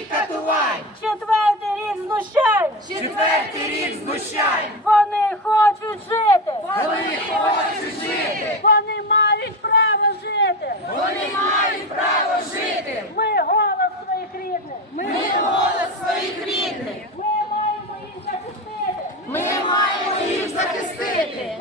рік катувань, четвертий рік знущань, четвертий рік знущань. Вони хочуть жити. Вони хочуть жити. Вони мають право жити. Вони мають право жити. Ми голос своїх рідних. Ми, Ми голос своїх рідних. Ми маємо їх захистити. Ми маємо їх захистити.